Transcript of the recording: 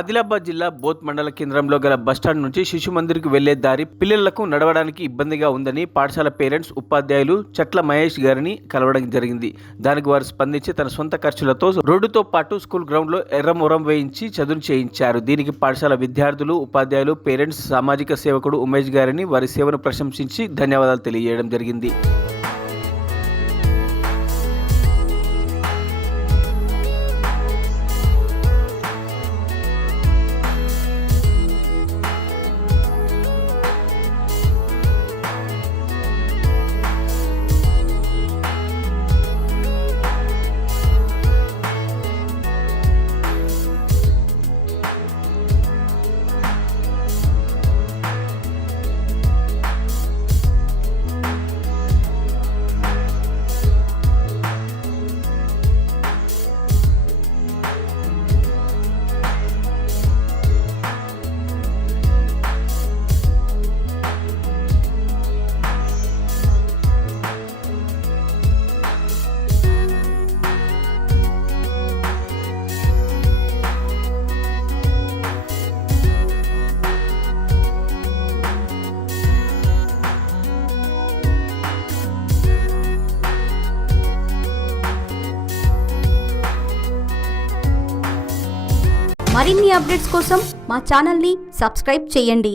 ఆదిలాబాద్ జిల్లా బోత్ మండల కేంద్రంలో గల బస్టాండ్ నుంచి శిశు మందిర్కు వెళ్లే దారి పిల్లలకు నడవడానికి ఇబ్బందిగా ఉందని పాఠశాల పేరెంట్స్ ఉపాధ్యాయులు చట్ల మహేష్ గారిని కలవడం జరిగింది. దానికి వారు స్పందించి తన సొంత ఖర్చులతో రోడ్డుతో పాటు స్కూల్ గ్రౌండ్ లో ఎర్రమొరం వేయించి చదువు చేయించారు. దీనికి పాఠశాల విద్యార్థులు, ఉపాధ్యాయులు, పేరెంట్స్, సామాజిక సేవకుడు ఉమేష్ గారిని వారి సేవను ప్రశంసించి ధన్యవాదాలు తెలియజేయడం జరిగింది. మరిన్ని అప్డేట్స్ కోసం మా ఛానల్ని సబ్స్క్రైబ్ చేయండి.